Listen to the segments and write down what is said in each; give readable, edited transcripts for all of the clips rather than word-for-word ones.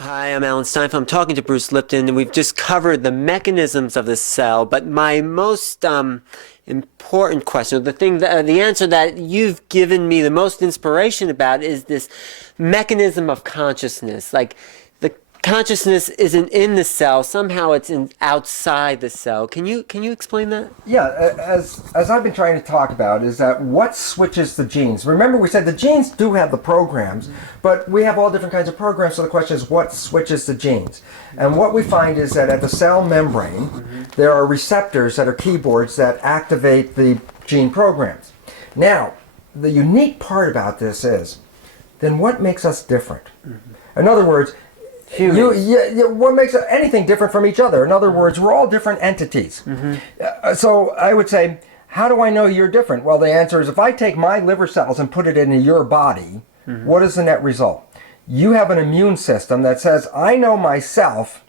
Hi, I'm Alan Steinfeld. I'm talking to Bruce Lipton, and we've just covered the mechanisms of the cell. But my most important question, the answer that you've given me the most inspiration about, is this mechanism of consciousness. Like the consciousness isn't in the cell; somehow it's outside the cell. Can you explain that? Yeah, as I've been trying to talk about, is that what switches the genes? Remember, we said the genes do have the programs, but we have all different kinds of programs, so the question is what switches the genes? And what we find is that at the cell membrane, there are receptors that are keyboards that activate the gene programs. Now, the unique part about this is, then what makes us different? In other words, what makes anything different from each other? In other words, we're all different entities. So I would say, how do I know you're different? Well, the answer is if I take my liver cells and put it into your body, what is the net result? You have an immune system that says, I know myself,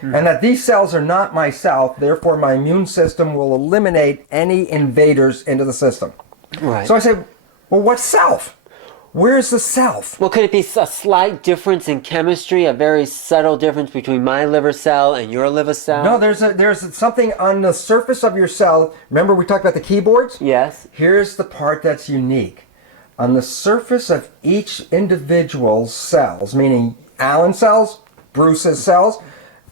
and that these cells are not myself, therefore my immune system will eliminate any invaders into the system. Right. So I say, well, what's self? Where's the self? Well, could it be a slight difference in chemistry, a very subtle difference between my liver cell and your liver cell? No, there's something on the surface of your cell. Remember we talked about the keyboards? Yes. Here's the part that's unique. On the surface of each individual's cells, meaning Alan's cells, Bruce's cells,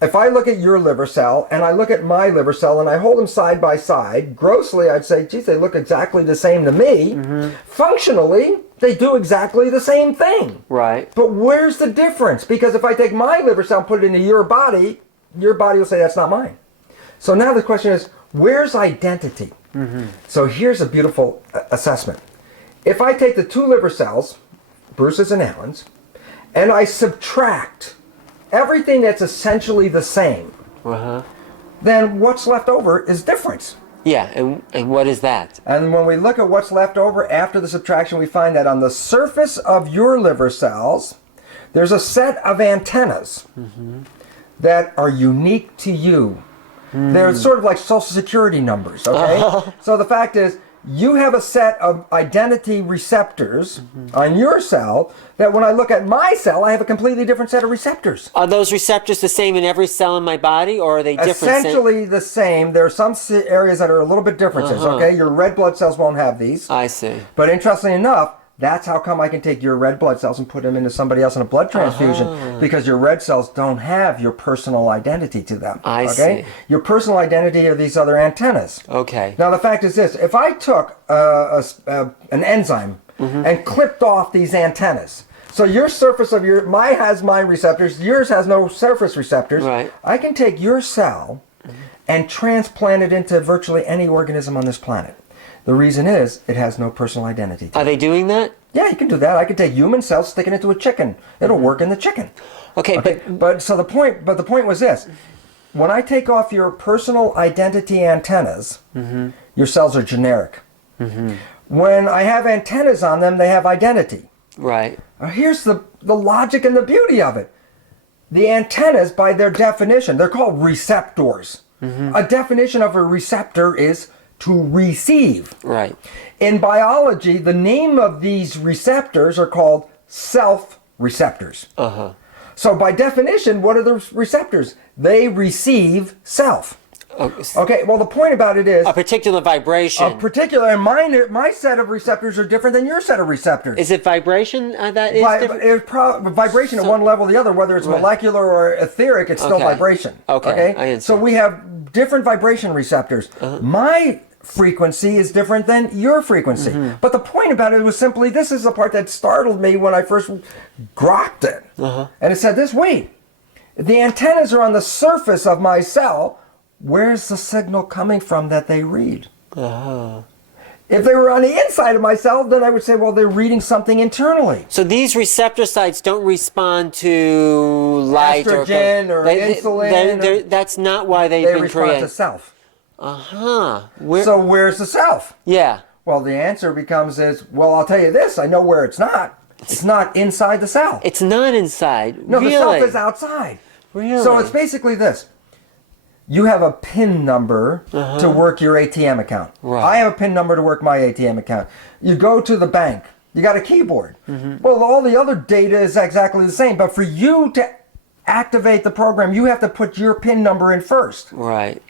if I look at your liver cell and I look at my liver cell and I hold them side by side, grossly I'd say, geez, they look exactly the same to me. Functionally, they do exactly the same thing. Right. But where's the difference? Because if I take my liver cell and put it into your body will say that's not mine. So now the question is, where's identity? So here's a beautiful assessment. If I take the two liver cells, Bruce's and Alan's, and I subtract everything that's essentially the same, then what's left over is difference. Yeah, and what is that? And when we look at what's left over after the subtraction, we find that on the surface of your liver cells, there's a set of antennas that are unique to you. They're sort of like social security numbers, okay? So the fact is, you have a set of identity receptors on your cell that when I look at my cell, I have a completely different set of receptors. Are those receptors the same in every cell in my body, or are they different? Essentially the same. There are some areas that are a little bit differences, okay? Your red blood cells won't have these. I see. But interestingly enough, that's how come I can take your red blood cells and put them into somebody else in a blood transfusion, because your red cells don't have your personal identity to them. I see. Your personal identity are these other antennas. Okay. Now the fact is this, if I took an enzyme and clipped off these antennas, so your surface of mine has my receptors, yours has no surface receptors, Right. I can take your cell and transplant it into virtually any organism on this planet. The reason is, it has no personal identity. Are they doing that? Yeah, you can do that. I could take human cells, stick it into a chicken. It'll work in the chicken. Okay, but the point was this. When I take off your personal identity antennas, your cells are generic. When I have antennas on them, they have identity. Right. Now here's the logic and the beauty of it. The antennas, by their definition, they're called receptors. A definition of a receptor is to receive. Right. In biology, the name of these receptors are called self-receptors. So by definition, what are the receptors? They receive self. Okay, well the point about it is A particular vibration. and my set of receptors are different than your set of receptors. Is it vibration that is different? Vibration at one level or the other, whether it's molecular or etheric, it's still vibration. Okay, I understand. So we have different vibration receptors. My frequency is different than your frequency. But the point about it was simply, this is the part that startled me when I first grokked it. And it said this, wait, the antennas are on the surface of my cell. Where's the signal coming from that they read? If they were on the inside of my cell, then I would say, well, they're reading something internally. So these receptor sites don't respond to light Estrogen or insulin. That's not why they've They been respond created. to self. So where's the self? yeah. Well, the answer becomes well, I'll tell you this, I know where it's not. It's not inside the cell. It's not inside. No, really? the self is outside. Really? So it's basically this. You have a PIN number to work your ATM account. Right. I have a PIN number to work my ATM account. You go to the bank. You got a keyboard. Well, all the other data is exactly the same. But for you to activate the program, you have to put your PIN number in first. Right.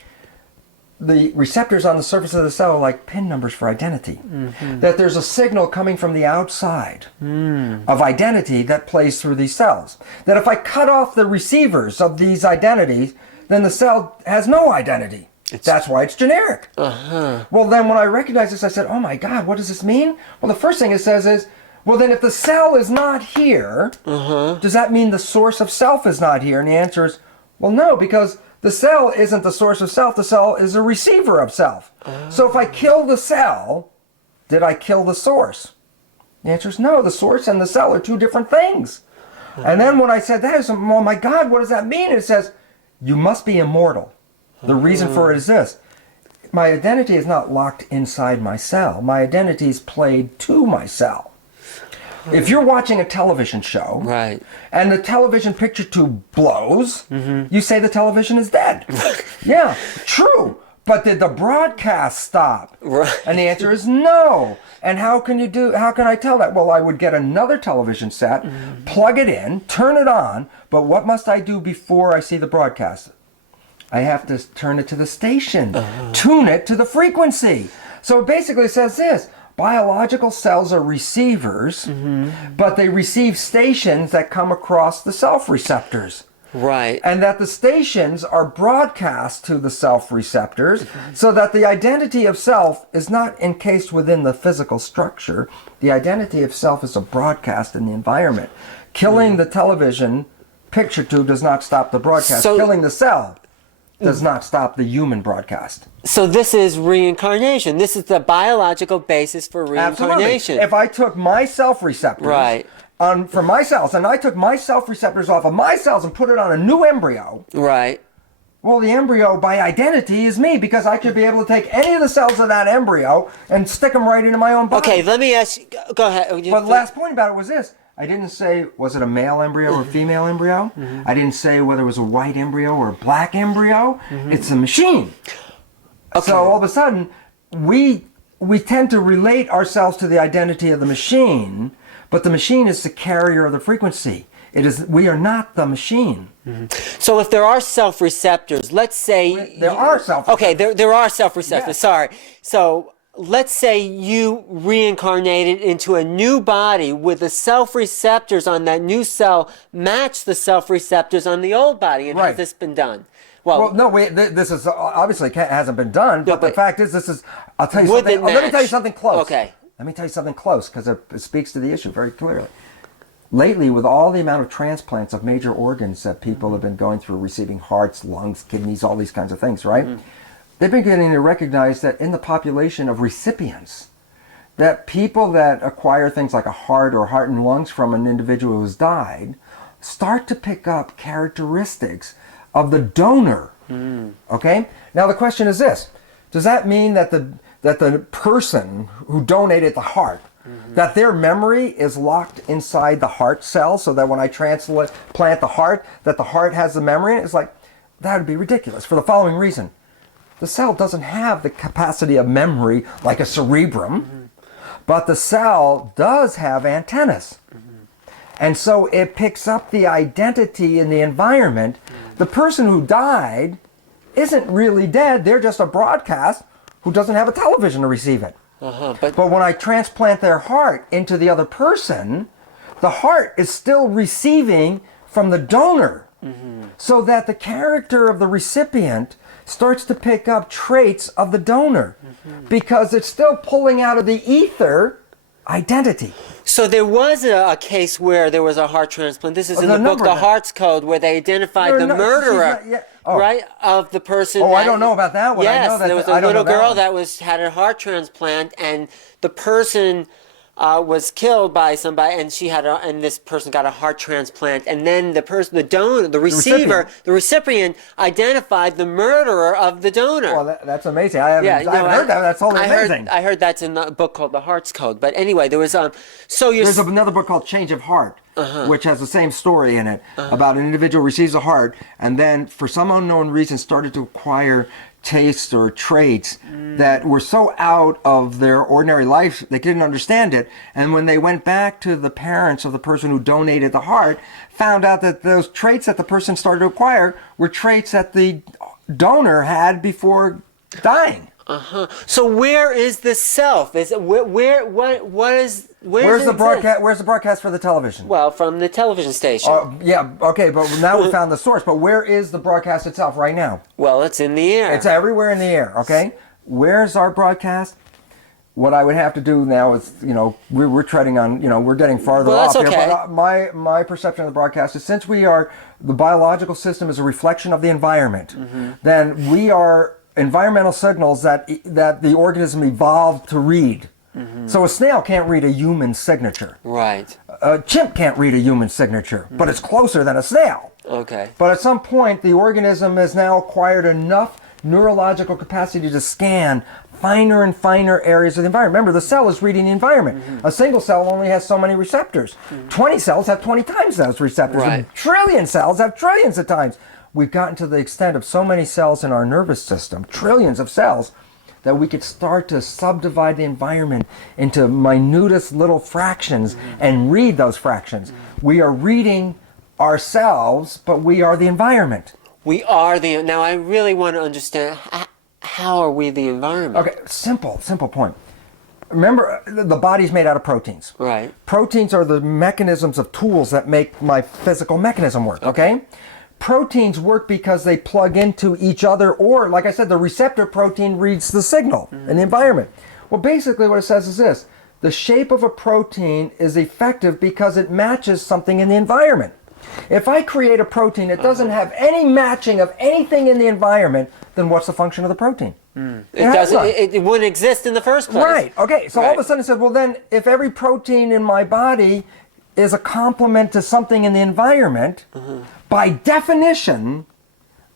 The receptors on the surface of the cell are like PIN numbers for identity. That there's a signal coming from the outside of identity that plays through these cells. That if I cut off the receivers of these identities, then the cell has no identity. That's why it's generic. Well, then when I recognized this, I said, oh my God, what does this mean? Well, the first thing it says is, well, then if the cell is not here, does that mean the source of self is not here? And the answer is, well, no, because the cell isn't the source of self. The cell is a receiver of self. So if I kill the cell, did I kill the source? The answer is no. The source and the cell are two different things. And then when I said that, I said, oh my God, what does that mean? It says, you must be immortal. The reason for it is this. My identity is not locked inside my cell. My identity is played to my cell. If you're watching a television show, Right. and the television picture tube blows, you say the television is dead. Yeah, true. But did the broadcast stop? Right. And the answer is no. And how can I tell that? Well, I would get another television set, plug it in, turn it on, but what must I do before I see the broadcast? I have to turn it to the station, tune it to the frequency. So it basically says this. Biological cells are receivers, but they receive stations that come across the self receptors. Right. And that the stations are broadcast to the self receptors so that the identity of self is not encased within the physical structure. The identity of self is a broadcast in the environment. Killing the television picture tube does not stop the broadcast. So, killing the cell does not stop the human broadcast. So this is reincarnation. This is the biological basis for reincarnation. Absolutely. If I took my self receptors Right. from my cells, and I took my self receptors off of my cells and put it on a new embryo, Right. well, the embryo by identity is me, because I could be able to take any of the cells of that embryo and stick them right into my own body. Okay, let me ask you, go ahead. But the last point about it was this. I didn't say, was it a male embryo or a female embryo? I didn't say whether it was a white embryo or a black embryo. It's a machine. Okay. So all of a sudden, we tend to relate ourselves to the identity of the machine, but the machine is the carrier of the frequency. We are not the machine. So if there are self-receptors, let's say... There are self-receptors. Okay, there are self-receptors, Yes. sorry. So let's say you reincarnated into a new body with the self-receptors on that new cell match the self-receptors on the old body. And Right. has this been done? Well, no, this is obviously hasn't been done, but the fact is, this is, I'll tell you Would something. it Let me tell you match? something close. Okay. Let me tell you something close, because it speaks to the issue very clearly. Lately, with all the amount of transplants of major organs that people have been going through, receiving hearts, lungs, kidneys, all these kinds of things, right? They've been getting to recognize that in the population of recipients, that people that acquire things like a heart or heart and lungs from an individual who's died start to pick up characteristics of the donor. Okay? Now the question is this. Does that mean that the person who donated the heart, that their memory is locked inside the heart cell, so that when I transplant the heart, that the heart has the memory? It's like, that would be ridiculous for the following reason. The cell doesn't have the capacity of memory like a cerebrum, but the cell does have antennas. And so it picks up the identity in the environment. The person who died isn't really dead. They're just a broadcast who doesn't have a television to receive it. But when I transplant their heart into the other person, the heart is still receiving from the donor. So that the character of the recipient starts to pick up traits of the donor, because it's still pulling out of the ether identity. So there was a case where there was a heart transplant. This is in the book, The Heart's Code, where they identified the murderer, right, of the person. Oh, I don't know about that one. Yes, I know that there was a little girl that had a heart transplant, and the person was killed by somebody, and and this person got a heart transplant, and then the person, the donor, the recipient identified the murderer of the donor. Well, that's amazing. I haven't heard that. That's totally amazing. I heard that's in the book called The Heart's Code. But anyway, there was there's another book called Change of Heart, which has the same story in it about an individual receives a heart and then for some unknown reason started to acquire tastes or traits that were so out of their ordinary life they didn't understand it. And when they went back to the parents of the person who donated the heart, found out that those traits that the person started to acquire were traits that the donor had before dying. So where is the self? Is where's the broadcast? Where's the broadcast for the television? Well, from the television station. Yeah, okay, but now we found the source. But where is the broadcast itself right now? Well, it's in the air. It's everywhere in the air, okay? Where's our broadcast? What I would have to do now is, we're treading on, we're getting farther off that's okay. here. But my perception of the broadcast is since the biological system is a reflection of the environment, then we are environmental signals that the organism evolved to read. So a snail can't read a human signature. Right. A chimp can't read a human signature, but it's closer than a snail. Okay. But at some point, the organism has now acquired enough neurological capacity to scan finer and finer areas of the environment. Remember, the cell is reading the environment. A single cell only has so many receptors. 20 cells have 20 times those receptors. Right. A trillion cells have trillions of times. We've gotten to the extent of so many cells in our nervous system, trillions of cells, that we could start to subdivide the environment into minutest little fractions and read those fractions. We are reading ourselves, but we are the environment. We are the... Now, I really want to understand, how are we the environment? Okay, simple point. Remember, the body's made out of proteins. Right. Proteins are the mechanisms of tools that make my physical mechanism work, okay? Proteins work because they plug into each other, or, like I said, the receptor protein reads the signal in the environment. Well, basically what it says is this. The shape of a protein is effective because it matches something in the environment. If I create a protein that doesn't have any matching of anything in the environment, then what's the function of the protein? It wouldn't exist in the first place. Right. Okay. So all of a sudden it says, well then, if every protein in my body is a complement to something in the environment, by definition,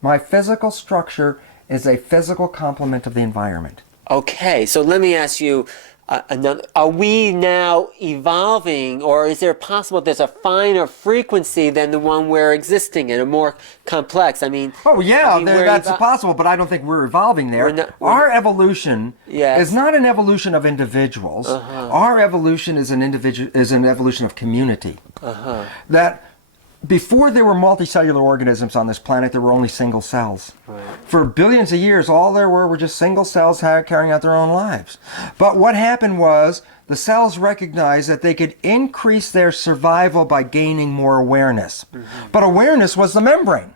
my physical structure is a physical complement of the environment. Okay, so let me ask you, are we now evolving, or is there possible there's a finer frequency than the one we're existing in, a more complex? I mean... Oh, yeah, that's possible, but I don't think we're evolving there. Our evolution is not an evolution of individuals. Our evolution is an evolution of community. That before there were multicellular organisms on this planet, there were only single cells. Right. For billions of years, all there were just single cells carrying out their own lives. But what happened was the cells recognized that they could increase their survival by gaining more awareness. But awareness was the membrane.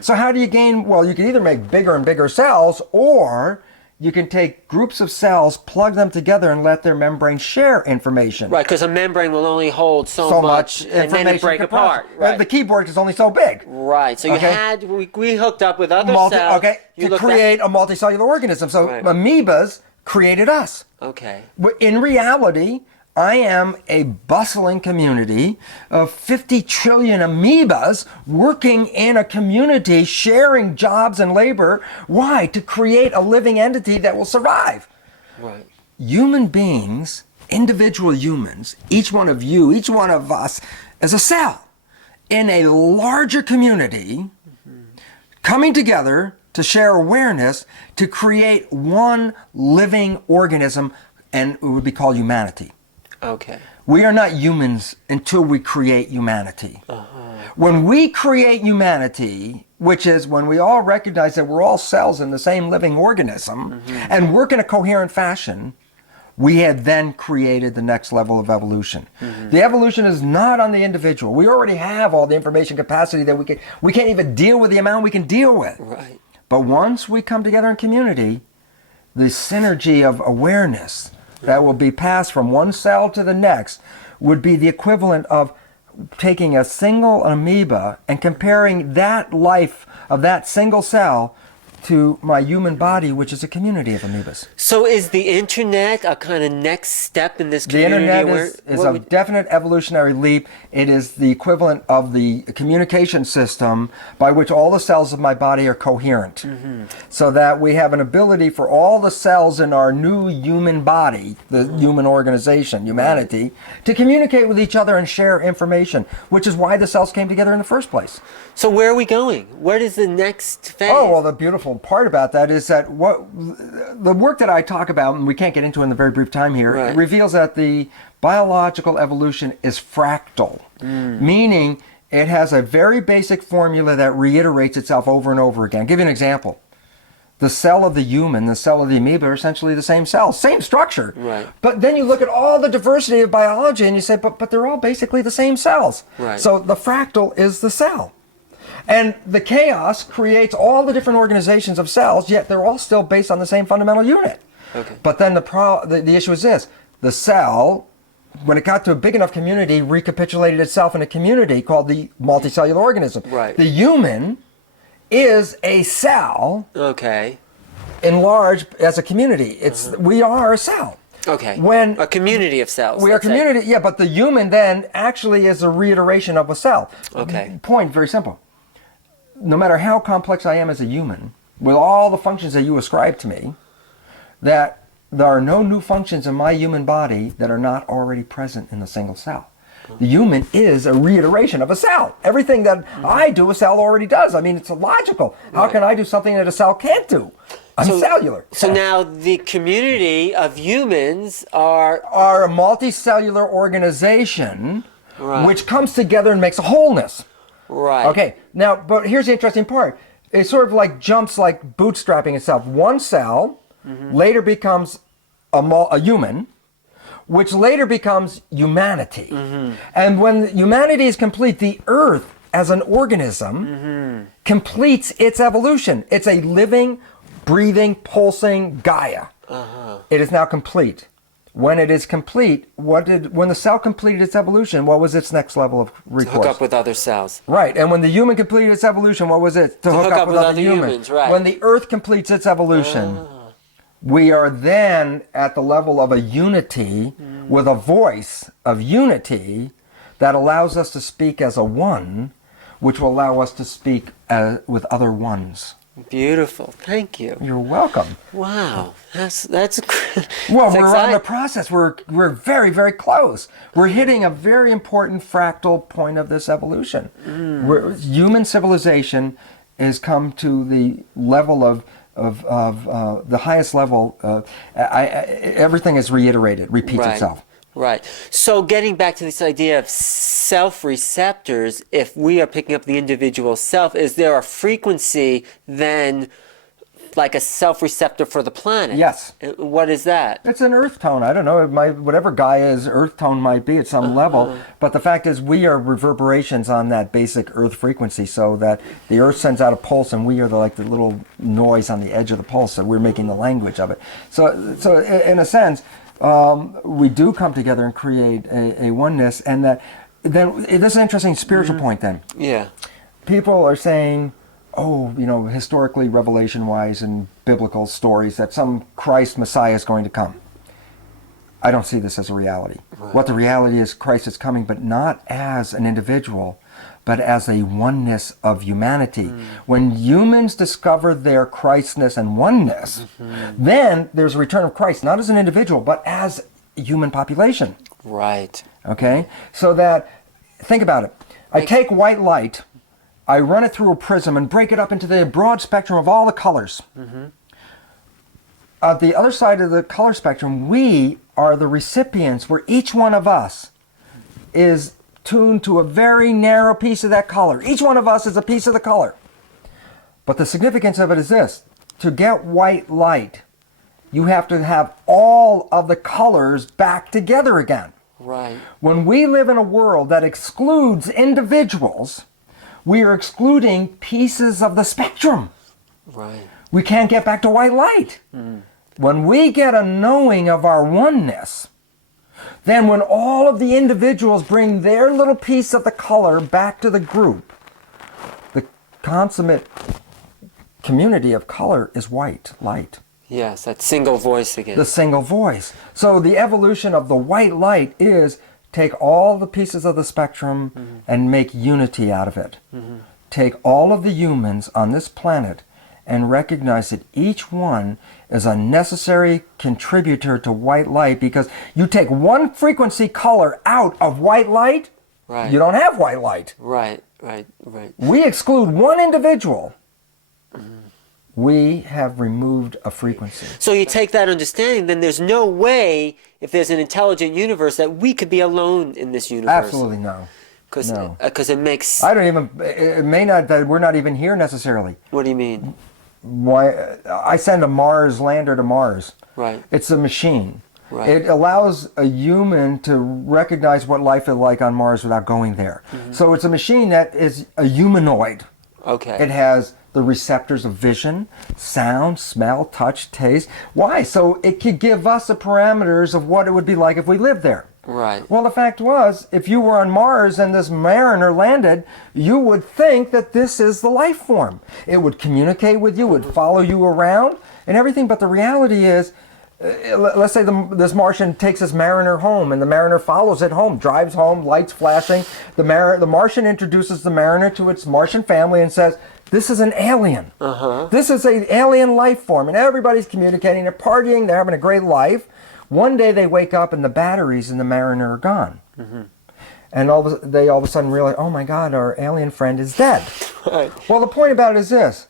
So how do you gain? Well, you can either make bigger and bigger cells, or you can take groups of cells, plug them together, and let their membrane share information. Right, because a membrane will only hold so much and then it break apart. Right. The keyboard is only so big. Right, so we hooked up with other cells. Okay, to create a multicellular organism. So amoebas created us. Okay. In reality, I am a bustling community of 50 trillion amoebas working in a community, sharing jobs and labor. Why? To create a living entity that will survive. Right. Human beings, individual humans, each one of you, each one of us, is a cell in a larger community coming together to share awareness to create one living organism, and it would be called humanity. Okay. We are not humans until we create humanity. When we create humanity, which is when we all recognize that we're all cells in the same living organism and work in a coherent fashion, we had then created the next level of evolution. The evolution is not on the individual. We already have all the information capacity that we can't even deal with the amount we can deal with. Right. But once we come together in community, the synergy of awareness that will be passed from one cell to the next would be the equivalent of taking a single amoeba and comparing that life of that single cell to my human body, which is a community of amoebas. So is the internet a kind of next step in this community? The internet is a definite evolutionary leap. It is the equivalent of the communication system by which all the cells of my body are coherent. So that we have an ability for all the cells in our new human body, the human organization, humanity, to communicate with each other and share information, which is why the cells came together in the first place. So where are we going? What is the next phase? Oh, well, the beautiful beautiful part about that is that what the work that I talk about, and we can't get into in the very brief time here, Right. reveals that the biological evolution is fractal, meaning it has a very basic formula that reiterates itself over and over again. I'll give you an example. The cell of the human, the cell of the amoeba are essentially the same cell, same structure. Right. But then you look at all the diversity of biology and you say, but they're all basically the same cells. Right. So the fractal is the cell. And the chaos creates all the different organizations of cells, yet they're all still based on the same fundamental unit. Okay. But then the issue is this. The cell, when it got to a big enough community, recapitulated itself in a community called the multicellular organism. Right. The human is a cell Okay. enlarged as a community. We are a cell. Okay. When a community of cells. we are let's say. community, yeah, but the human then actually is a reiteration of a cell. Okay. Point, very simple. No matter how complex I am as a human, with all the functions that you ascribe to me, that there are no new functions in my human body that are not already present in the single cell. The human is a reiteration of a cell. Everything that I do, a cell already does. I mean, it's illogical. How Right. can I do something that a cell can't do? I'm cellular. So now the community of humans are a multicellular organization Right. which comes together and makes a wholeness. right. Okay, now, but here's the interesting part. It sort of like jumps like bootstrapping itself. One cell later becomes a human, which later becomes humanity. And when humanity is complete, the earth as an organism completes its evolution. It's a living, breathing, pulsing Gaia. It is now complete. When it is complete, when the cell completed its evolution, what was its next level of recourse? Hook up with other cells. Right, and when the human completed its evolution, what was it? To hook up with other humans. right. When the earth completes its evolution, we are then at the level of a unity with a voice of unity that allows us to speak as a one, which will allow us to speak with other ones. Beautiful. Thank you. You're welcome. Wow. That's Well, that's we're on exciting. the process. We're very, very close. We're hitting a very important fractal point of this evolution. Human civilization has come to the level of the highest level. Everything is reiterated, repeats Right. itself. Right. So getting back to this idea of self-receptors, if we are picking up the individual self, is there a frequency then like a self-receptor for the planet? Yes. What is that? It's an earth tone. I don't know. It might, whatever Gaia's earth tone might be at some level. But the fact is we are reverberations on that basic earth frequency, so that the earth sends out a pulse and we are like the little noise on the edge of the pulse, so we're making the language of it. So in a sense, we do come together and create a oneness. And that then this is an interesting spiritual point then. Yeah. People are saying, oh, historically, revelation-wise and biblical stories, that some Christ Messiah is going to come. I don't see this as a reality. Right. What the reality is, Christ is coming, but not as an individual, but as a oneness of humanity. When humans discover their Christness and oneness, then there's a return of Christ, not as an individual, but as a human population. Right. Okay? So that, think about it. I take white light, I run it through a prism and break it up into the broad spectrum of all the colors. At the other side of the color spectrum, we are the recipients, where each one of us is tuned to a very narrow piece of that color. Each one of us is a piece of the color. But the significance of it is this. To get white light, you have to have all of the colors back together again. Right. When we live in a world that excludes individuals, we are excluding pieces of the spectrum. Right. We can't get back to white light. When we get a knowing of our oneness, then when all of the individuals bring their little piece of the color back to the group, the consummate community of color is white light. Yes, that single voice again. The single voice. So the evolution of the white light is take all the pieces of the spectrum and make unity out of it. Take all of the humans on this planet and recognize that each one is a necessary contributor to white light, because you take one frequency color out of white light, Right. you don't have white light. Right. We exclude one individual, We have removed a frequency. So you take that understanding, then there's no way, if there's an intelligent universe, that we could be alone in this universe. Absolutely no. Because it makes... I don't even, it may not, that we're not even here necessarily. What do you mean? Why? I send a Mars lander to Mars. Right. It's a machine. Right. It allows a human to recognize what life is like on Mars without going there. So it's a machine that is a humanoid. Okay. It has the receptors of vision, sound, smell, touch, taste. Why? So it could give us the parameters of what it would be like if we lived there. Right. Well, the fact was, if you were on Mars and this mariner landed, you would think that this is the life form. It would communicate with you, would follow you around, and everything. But the reality is, let's say this Martian takes this mariner home, and the mariner follows it home, drives home, lights flashing. The Martian introduces the mariner to its Martian family and says, this is an alien. This is an alien life form, and everybody's communicating, they're partying, they're having a great life. One day they wake up and the batteries in the mariner are gone. And they all of a sudden realize, oh my God, our alien friend is dead. Right. Well, the point about it is this.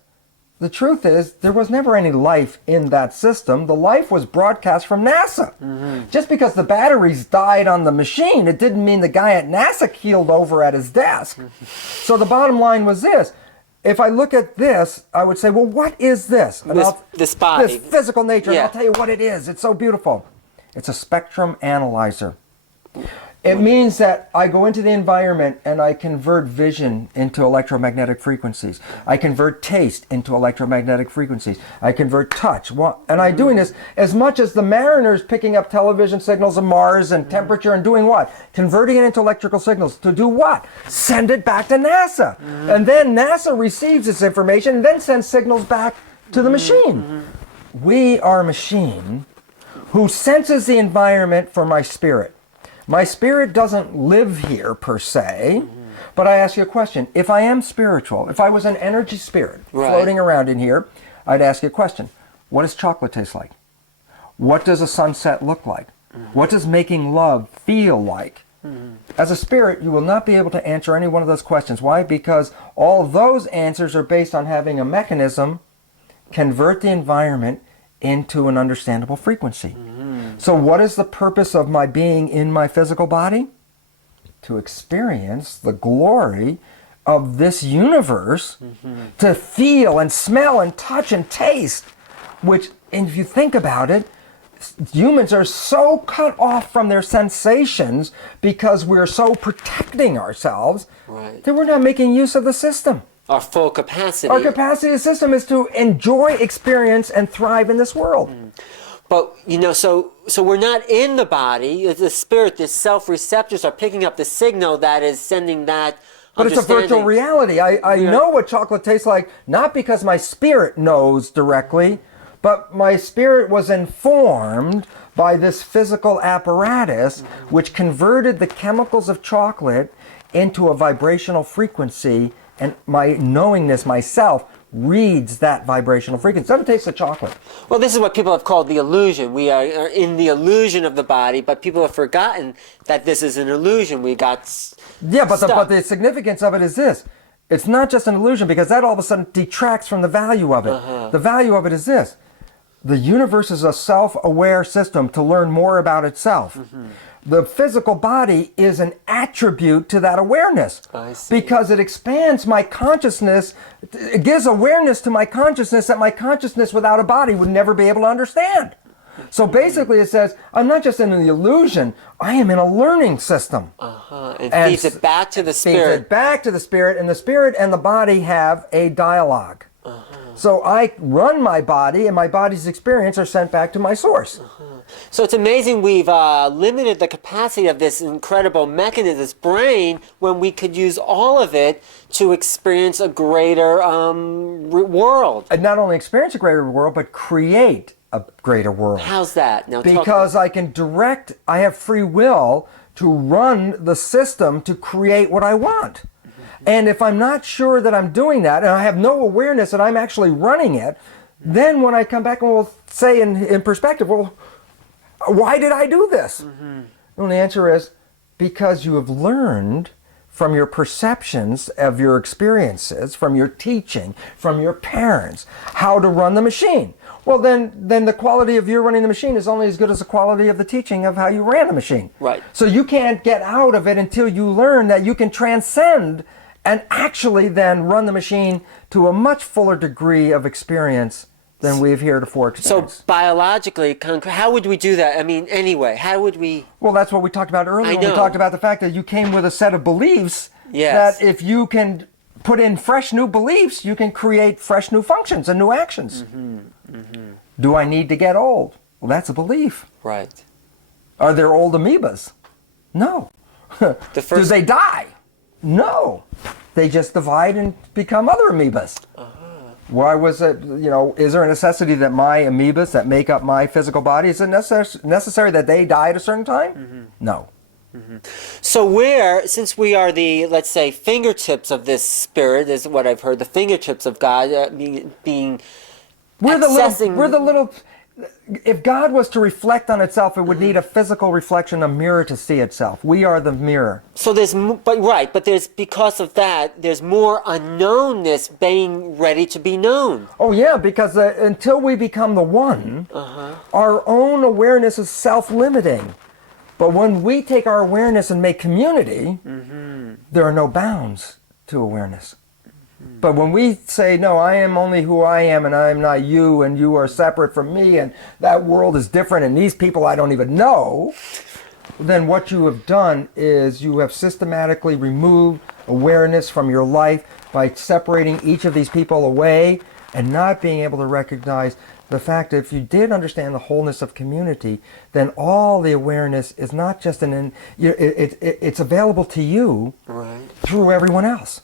The truth is, there was never any life in that system. The life was broadcast from NASA. Just because the batteries died on the machine, it didn't mean the guy at NASA keeled over at his desk. So the bottom line was this. If I look at this, I would say, well, what is this? And This body. This physical nature. Yeah. And I'll tell you what it is. It's so beautiful. It's a spectrum analyzer. It means that I go into the environment and I convert vision into electromagnetic frequencies. I convert taste into electromagnetic frequencies. I convert touch. And I'm doing this as much as the mariner's picking up television signals of Mars and temperature and doing what? Converting it into electrical signals. To do what? Send it back to NASA. And then NASA receives this information and then sends signals back to the machine. We are a machine who senses the environment for my spirit. My spirit doesn't live here per se, but I ask you a question. If I am spiritual, if I was an energy spirit floating around in here, I'd ask you a question. What does chocolate taste like? What does a sunset look like? What does making love feel like? As a spirit, you will not be able to answer any one of those questions. Why? Because all those answers are based on having a mechanism convert the environment into an understandable frequency. So what is the purpose of my being in my physical body? To experience the glory of this universe, to feel and smell and touch and taste, which, if you think about it, humans are so cut off from their sensations because we're so protecting ourselves that we're not making use of the system. Our full capacity. Our capacity of the system is to enjoy, experience, and thrive in this world. But, so we're not in the body. The spirit, the self-receptors are picking up the signal that is sending that But it's a virtual reality. I know what chocolate tastes like, not because my spirit knows directly, but my spirit was informed by this physical apparatus which converted the chemicals of chocolate into a vibrational frequency, and my knowingness, myself, reads that vibrational frequency. It doesn't taste like chocolate. Well, this is what people have called the illusion. We are in the illusion of the body, but people have forgotten that this is an illusion. We got but the significance of it is this. It's not just an illusion, because that all of a sudden detracts from the value of it. The value of it is this. The universe is a self-aware system to learn more about itself. The physical body is an attribute to that awareness. I see. Because it expands my consciousness. It gives awareness to my consciousness that my consciousness without a body would never be able to understand. So basically it says, I'm not just in the illusion, I am in a learning system. It feeds it back to the spirit. Feeds it back to the spirit, and the spirit and the body have a dialogue. So I run my body, and my body's experience are sent back to my source. So it's amazing we've limited the capacity of this incredible mechanism, this brain, when we could use all of it to experience a greater world. And not only experience a greater world, but create a greater world. How's that? Now, because I can direct, I have free will to run the system to create what I want. And if I'm not sure that I'm doing that, and I have no awareness that I'm actually running it, then when I come back and we'll say in perspective, well, why did I do this? And the answer is, because you have learned from your perceptions of your experiences, from your teaching, from your parents, how to run the machine. Well, then the quality of you running the machine is only as good as the quality of the teaching of how you ran the machine. Right. So you can't get out of it until you learn that you can transcend and actually then run the machine to a much fuller degree of experience than we've heretofore experienced. So biologically, how would we do that? I mean, anyway, how would we? Well, that's what we talked about earlier. I When we know. talked about the fact that you came with a set of beliefs. Yes. That if you can put in fresh new beliefs, you can create fresh new functions and new actions. Do I need to get old? Well, that's a belief. Right. Are there old amoebas? No. The Do first. they die? No. They just divide and become other amoebas. Why was it, is there a necessity that my amoebas that make up my physical body, is it necessary that they die at a certain time? No. So since we are the, let's say, fingertips of this spirit, is what I've heard, the fingertips of God being We're accessing. the little, if God was to reflect on itself, it would need a physical reflection, a mirror to see itself. We are the mirror. So but there's, because of that, there's more unknownness being ready to be known. Oh yeah, because until we become the one, our own awareness is self-limiting. But when we take our awareness and make community, there are no bounds to awareness. But when we say, no, I am only who I am and I am not you and you are separate from me and that world is different and these people I don't even know, then what you have done is you have systematically removed awareness from your life by separating each of these people away and not being able to recognize the fact that if you did understand the wholeness of community, then all the awareness is not just it's available to you through everyone else.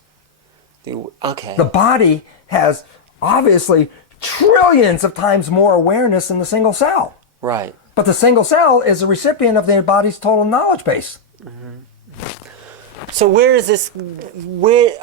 Okay. The body has obviously trillions of times more awareness than the single cell. Right. But the single cell is a recipient of the body's total knowledge base. So where is this?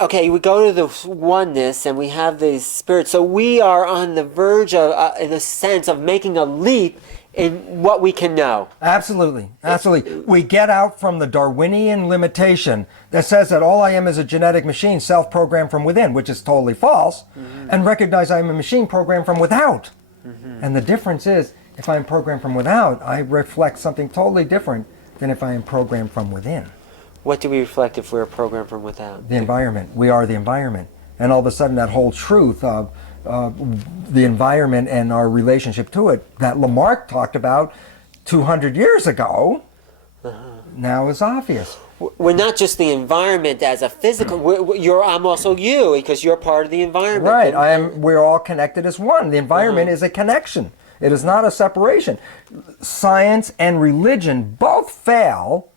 Okay, we go to the oneness and we have the spirit. So we are on the verge of, in a sense, of making a leap in what we can know. Absolutely. Absolutely. We get out from the Darwinian limitation that says that all I am is a genetic machine self-programmed from within, which is totally false, and recognize I'm a machine programmed from without. And the difference is, if I'm programmed from without, I reflect something totally different than if I am programmed from within. What do we reflect if we're programmed from without? The environment. We are the environment. And all of a sudden that whole truth of the environment and our relationship to it that Lamarck talked about 200 years ago now is obvious. We're not just the environment as a physical. I'm also you, because you're part of the environment. Right. We're all connected as one. The environment is a connection. It is not a separation. Science and religion both fail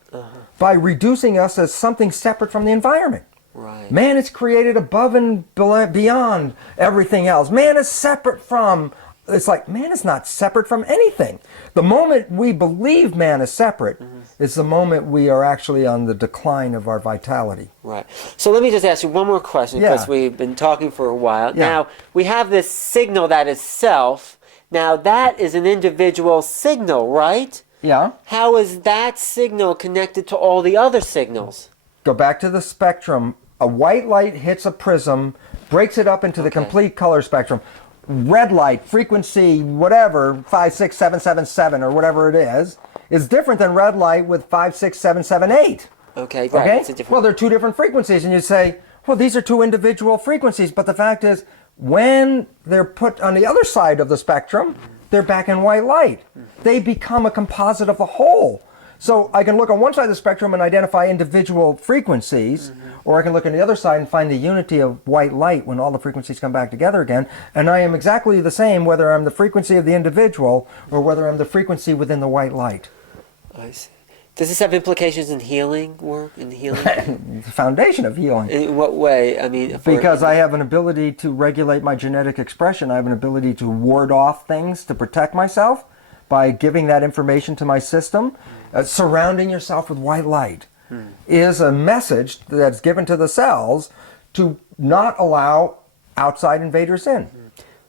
by reducing us as something separate from the environment. Right. Man is created above and beyond everything else. Man is separate from, it's like man is not separate from anything. The moment we believe man is separate is the moment we are actually on the decline of our vitality. Right. So let me just ask you one more question, because we've been talking for a while. Yeah. Now, we have this signal that is self. Now, that is an individual signal, right? Yeah. How is that signal connected to all the other signals? Go back to the spectrum. A white light hits a prism, breaks it up into the complete color spectrum. Red light, frequency, whatever, 56777 or whatever it is different than red light with 56778. Okay, right. Okay? It's a different... Well, they're two different frequencies, and you say, well, these are two individual frequencies, but the fact is, when they're put on the other side of the spectrum, they're back in white light. They become a composite of the whole. So I can look on one side of the spectrum and identify individual frequencies, or I can look on the other side and find the unity of white light when all the frequencies come back together again. And I am exactly the same whether I'm the frequency of the individual or whether I'm the frequency within the white light. I see. Does this have implications in healing work? In healing? The foundation of healing. In what way? I mean, Because I have an ability to regulate my genetic expression. I have an ability to ward off things to protect myself by giving that information to my system. Surrounding yourself with white light is a message that's given to the cells to not allow outside invaders in.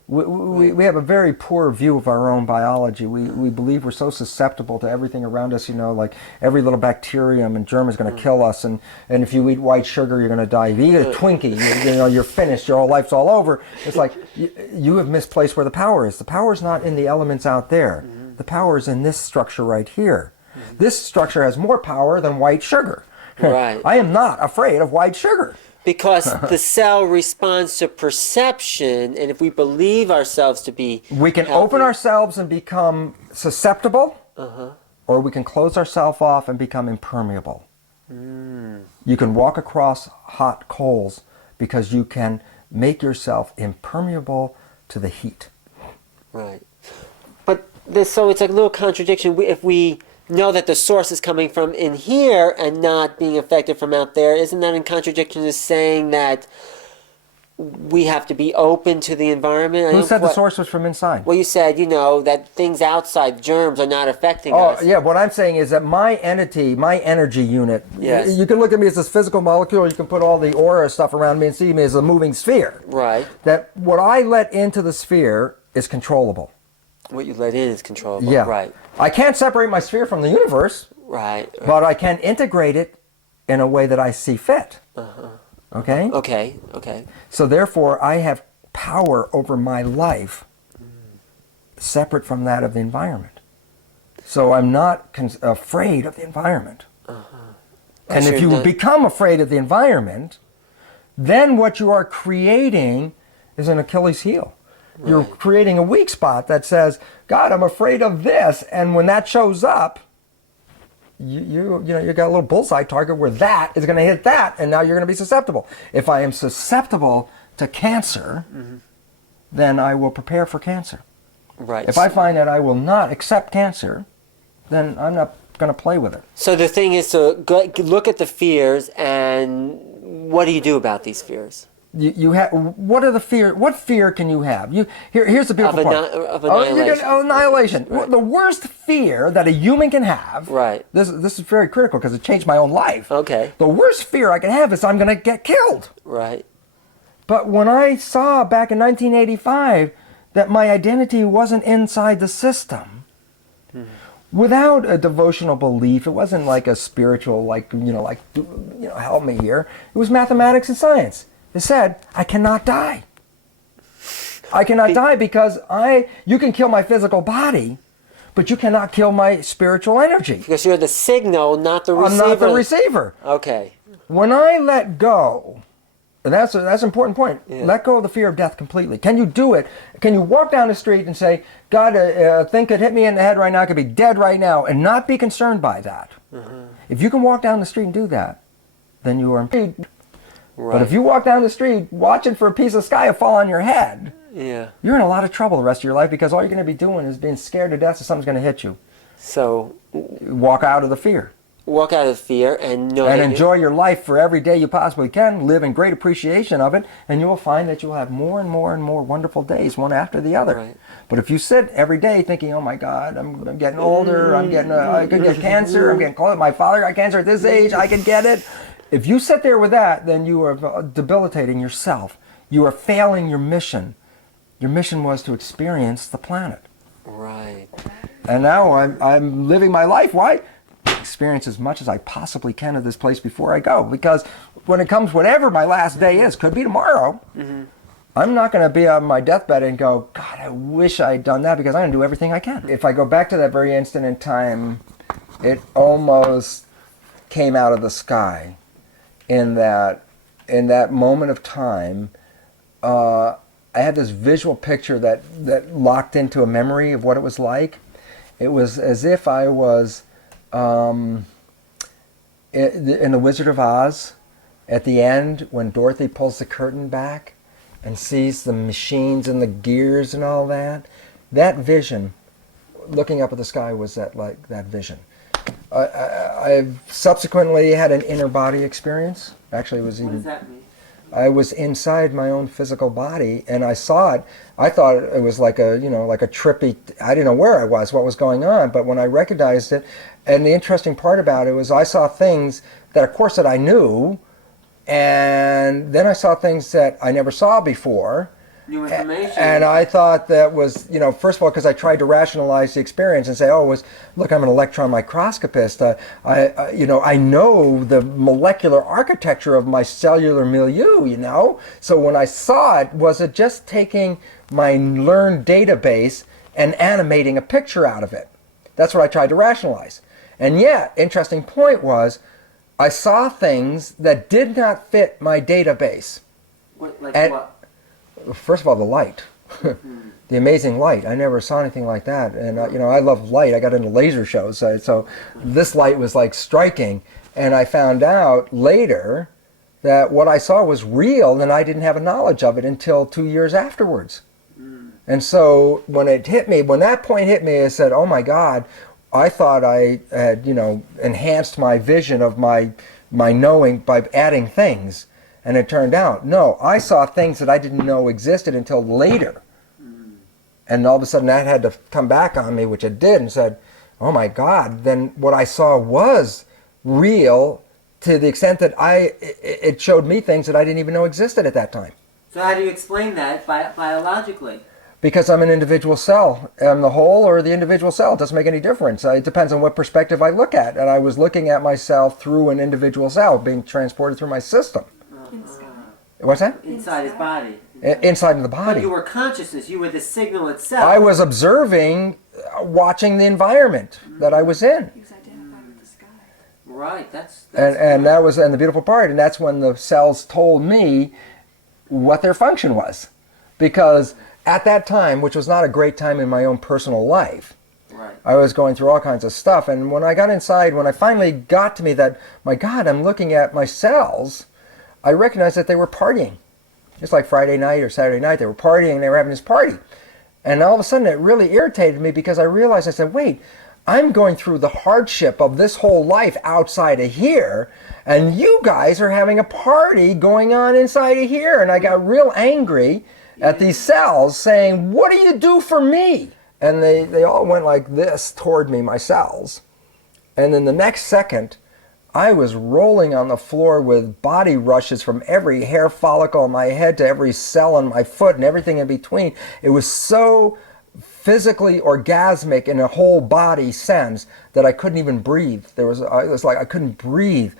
We have a very poor view of our own biology. We believe we're so susceptible to everything around us, like every little bacterium and germ is going to kill us, and if you eat white sugar, you're going to die. If you eat a Twinkie, you're finished, your whole life's all over. It's like you have misplaced where the power is. The power is not in the elements out there. The power is in this structure right here. This structure has more power than white sugar. Right. I am not afraid of white sugar. Because the cell responds to perception, and if we believe ourselves to be we can healthy, open ourselves and become susceptible, or we can close ourselves off and become impermeable. You can walk across hot coals because you can make yourself impermeable to the heat. Right. But so it's like a little contradiction. If we know that the source is coming from in here and not being affected from out there, isn't that in contradiction to saying that we have to be open to the environment? Who said the source was from inside? Well, you said, that things outside, germs, are not affecting us. Oh, yeah, what I'm saying is that my entity, my energy unit, Yes. you can look at me as this physical molecule, you can put all the aura stuff around me and see me as a moving sphere. Right. That what I let into the sphere is controllable. What you let in is controllable. Yeah. Right. I can't separate my sphere from the universe, Right. but I can integrate it in a way that I see fit. Okay? Okay. So therefore, I have power over my life separate from that of the environment. So I'm not afraid of the environment. And if you become afraid of the environment, then what you are creating is an Achilles heel. Right. You're creating a weak spot that says, God, I'm afraid of this. And when that shows up, you got a little bullseye target where that is going to hit that, and now you're going to be susceptible. If I am susceptible to cancer, then I will prepare for cancer. Right. If I find that I will not accept cancer, then I'm not going to play with it. So the thing is to look at the fears, and what do you do about these fears? You have what are the fear? What fear can you have? Here's the beautiful part. Of annihilation. Annihilation. Right. The worst fear that a human can have. Right. This is very critical because it changed my own life. Okay. The worst fear I can have is I'm going to get killed. Right. But when I saw back in 1985 that my identity wasn't inside the system, without a devotional belief, it wasn't like a spiritual, help me here. It was mathematics and science. It said, I cannot die. I cannot die because you can kill my physical body, but you cannot kill my spiritual energy. Because you're the signal, not the receiver. I'm not the receiver. Okay. When I let go, and that's an important point, let go of the fear of death completely. Can you do it? Can you walk down the street and say, God, a thing could hit me in the head right now, I could be dead right now, and not be concerned by that? If you can walk down the street and do that, then you are impeded. Right. But if you walk down the street watching for a piece of sky to fall on your head, you're in a lot of trouble the rest of your life because all you're going to be doing is being scared to death that something's going to hit you. So walk out of the fear. Walk out of fear and know and enjoy your life for every day you possibly can. Live in great appreciation of it, and you will find that you'll have more and more and more wonderful days, one after the other. Right. But if you sit every day thinking, "Oh my God, I'm getting older. I could get cancer. I'm getting close. My father got cancer at this age. I could get it." If you sit there with that, then you are debilitating yourself. You are failing your mission. Your mission was to experience the planet. Right. And now I'm living my life. Why? Experience as much as I possibly can of this place before I go. Because when it comes, whatever my last day is, could be tomorrow, I'm not going to be on my deathbed and go, God, I wish I'd done that, because I'm going to do everything I can. If I go back to that very instant in time, it almost came out of the sky. In that moment of time, I had this visual picture that locked into a memory of what it was like. It was as if I was in The Wizard of Oz, at the end, when Dorothy pulls the curtain back and sees the machines and the gears and all that. That vision, looking up at the sky, was that vision. I've subsequently had an inner body experience. Actually, it was even. What does that mean? I was inside my own physical body, and I saw it. I thought it was like a trippy. I didn't know where I was, what was going on. But when I recognized it, and the interesting part about it was, I saw things that, of course, that I knew, and then I saw things that I never saw before. New information. And I thought that was, first of all, because I tried to rationalize the experience and say, look, I'm an electron microscopist. I know the molecular architecture of my cellular milieu, So when I saw it, was it just taking my learned database and animating a picture out of it? That's what I tried to rationalize. And yet, interesting point was, I saw things that did not fit my database. What? First of all, the light. The amazing light. I never saw anything like that. And, I love light. I got into laser shows. So this light was like striking. And I found out later that what I saw was real, and I didn't have a knowledge of it until 2 years afterwards. And so when that point hit me, I said, oh my God, I thought I had, enhanced my vision of my knowing by adding things. And it turned out, no, I saw things that I didn't know existed until later. And all of a sudden that had to come back on me, which it did, and said, oh my God, then what I saw was real to the extent that it showed me things that I didn't even know existed at that time. So how do you explain that biologically? Because I'm an individual cell. I'm the whole or the individual cell. It doesn't make any difference. It depends on what perspective I look at. And I was looking at myself through an individual cell being transported through my system. What's that? Inside his body. Inside of the body. But you were consciousness. You were the signal itself. I was observing, watching the environment that I was in. He was identified with the sky. Right. That's and that was the beautiful part. And that's when the cells told me what their function was. Because at that time, which was not a great time in my own personal life, right. I was going through all kinds of stuff. And when I got inside, when I finally got to me that, my God, I'm looking at my cells, I recognized that they were partying. Just like Friday night or Saturday night, they were partying, they were having this party. And all of a sudden it really irritated me because I realized, I said, wait, I'm going through the hardship of this whole life outside of here, and you guys are having a party going on inside of here. And I got real angry at these cells saying, what do you do for me? And they all went like this toward me, my cells. And then the next second, I was rolling on the floor with body rushes from every hair follicle on my head to every cell on my foot and everything in between. It was so physically orgasmic in a whole body sense that I couldn't even breathe. It was like I couldn't breathe.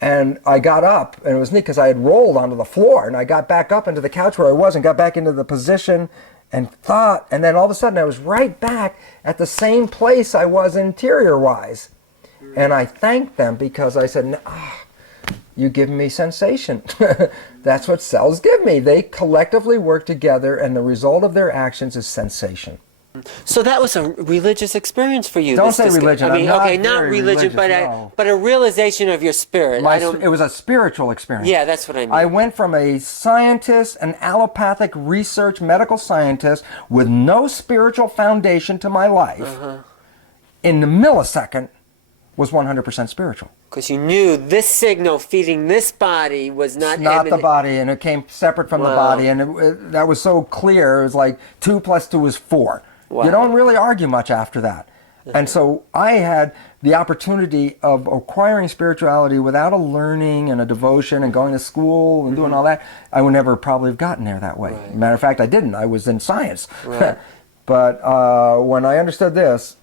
And I got up, and it was neat because I had rolled onto the floor, and I got back up into the couch where I was and got back into the position and thought, and then all of a sudden I was right back at the same place I was interior-wise. And I thanked them because I said, you give me sensation. That's what cells give me. They collectively work together, and the result of their actions is sensation. So that was a religious experience for you. Don't say religion. I mean, I'm not okay, not very religion, religious, but a realization of your spirit. It was a spiritual experience. Yeah, that's what I mean. I went from a scientist, an allopathic research medical scientist with no spiritual foundation to my life, in the millisecond, was 100% spiritual. Because you knew this signal feeding this body was not the body, and it came separate from the body, and that was so clear. It was like 2 + 2 is 4. Wow. You don't really argue much after that. And so I had the opportunity of acquiring spirituality without a learning and a devotion and going to school and doing all that. I would never probably have gotten there that way. Right. Matter of fact, I didn't. I was in science. Right. But when I understood this,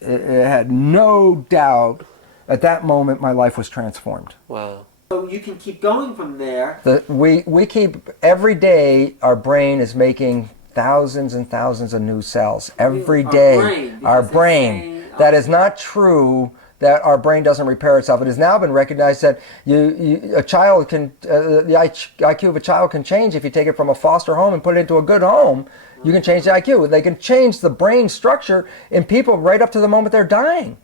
it had no doubt at that moment my life was transformed. Wow. So you can keep going from there. We keep, every day our brain is making thousands and thousands of new cells. Every day. Our brain. That is not true that our brain doesn't repair itself. It has now been recognized that a child can, the IQ of a child can change if you take it from a foster home and put it into a good home. You can change the IQ. They can change the brain structure in people right up to the moment they're dying.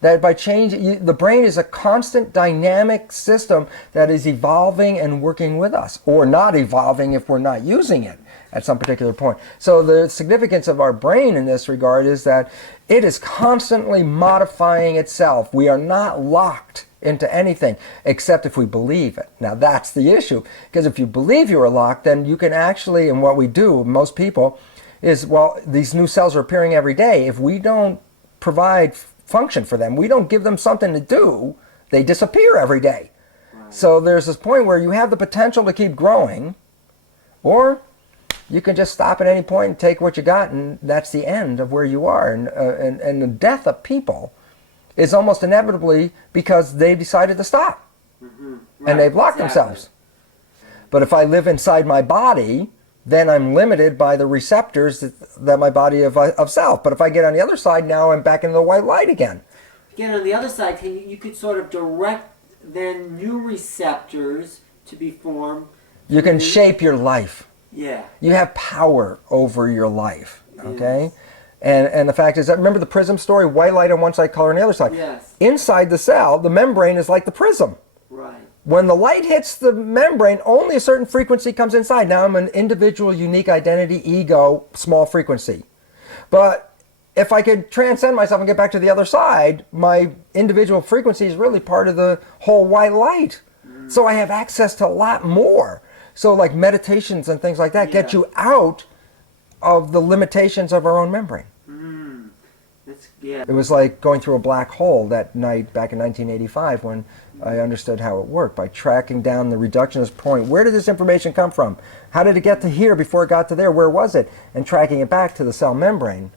That by changing, the brain is a constant dynamic system that is evolving and working with us, or not evolving if we're not using it at some particular point. So the significance of our brain in this regard is that it is constantly modifying itself. We are not locked into anything except if we believe it. Now that's the issue, because if you believe you are locked, then you can actually, and what we do, most people, is, well, these new cells are appearing every day. If we don't provide function for them, we don't give them something to do, they disappear every day. Right. So there's this point where you have the potential to keep growing, or you can just stop at any point and take what you got, and that's the end of where you are. And the death of people is almost inevitably because they decided to stop. Right, And they've locked themselves. But if I live inside my body, then I'm limited by the receptors that my body of self. But if I get on the other side, now I'm back into the white light again. Again, on the other side, you could sort of direct then new receptors to be formed. You can shape your life. Yeah. You have power over your life, okay? And the fact is that, remember the prism story? White light on one side, color on the other side. Yes. Inside the cell, the membrane is like the prism. Right. When the light hits the membrane, only a certain frequency comes inside. Now I'm an individual, unique identity, ego, small frequency. But if I could transcend myself and get back to the other side, my individual frequency is really part of the whole white light. So I have access to a lot more. So like meditations and things like that get you out of the limitations of our own membrane. It was like going through a black hole that night back in 1985 when I understood how it worked by tracking down the reductionist point. Where did this information come from? How did it get to here before it got to there? Where was it? And tracking it back to the cell membrane.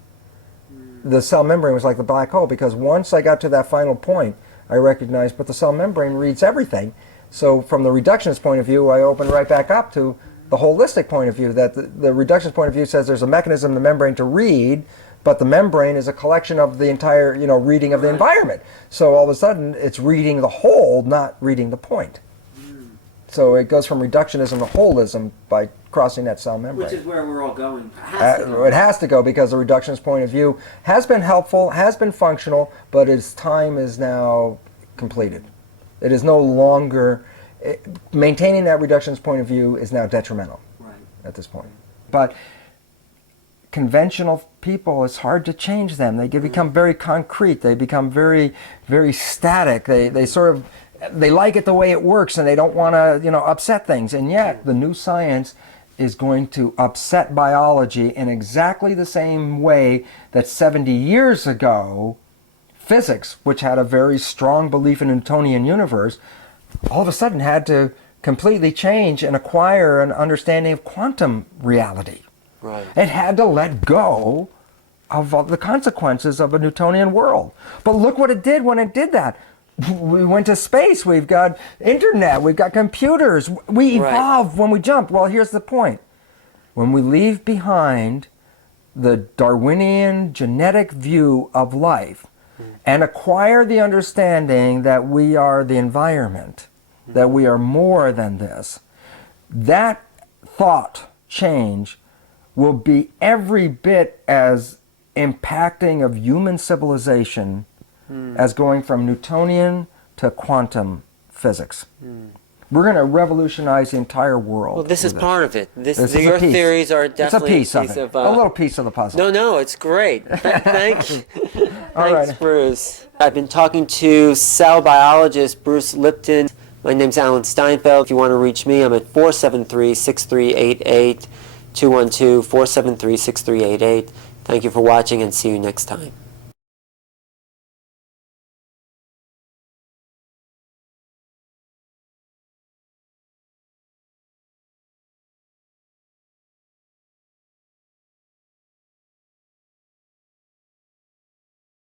The cell membrane was like the black hole, because once I got to that final point, I recognized, but the cell membrane reads everything. So from the reductionist point of view, I opened right back up to the holistic point of view, that the reductionist point of view says there's a mechanism in the membrane to read, but the membrane is a collection of the entire, reading of the environment. So all of a sudden, it's reading the whole, not reading the point. So it goes from reductionism to holism by crossing that cell membrane. Which is where we're all going. It has to go, because the reductionist point of view has been helpful, has been functional, but its time is now completed. It is no longer, maintaining that reductionist point of view is now detrimental at this point. But conventional people, it's hard to change them. They become very concrete. They become very, very static. They like it the way it works, and they don't want to, upset things. And yet, the new science is going to upset biology in exactly the same way that 70 years ago, physics, which had a very strong belief in a Newtonian universe, all of a sudden had to completely change and acquire an understanding of quantum reality. Right. It had to let go of the consequences of a Newtonian world. But look what it did when it did that. We went to space, we've got internet, we've got computers, we evolve when we jump. Well, here's the point. When we leave behind the Darwinian genetic view of life and acquire the understanding that we are the environment, that we are more than this, that thought change will be every bit as impacting of human civilization as going from Newtonian to quantum physics. We're going to revolutionize the entire world. Well, this is part of it. Your theories are definitely it's a piece of it. A little piece of the puzzle. No, it's great. Thank you. All Thanks, right. Bruce. I've been talking to cell biologist Bruce Lipton. My name's Alan Steinfeld. If you want to reach me, I'm at 473-6388, 212-473-6388. Thank you for watching, and see you next time.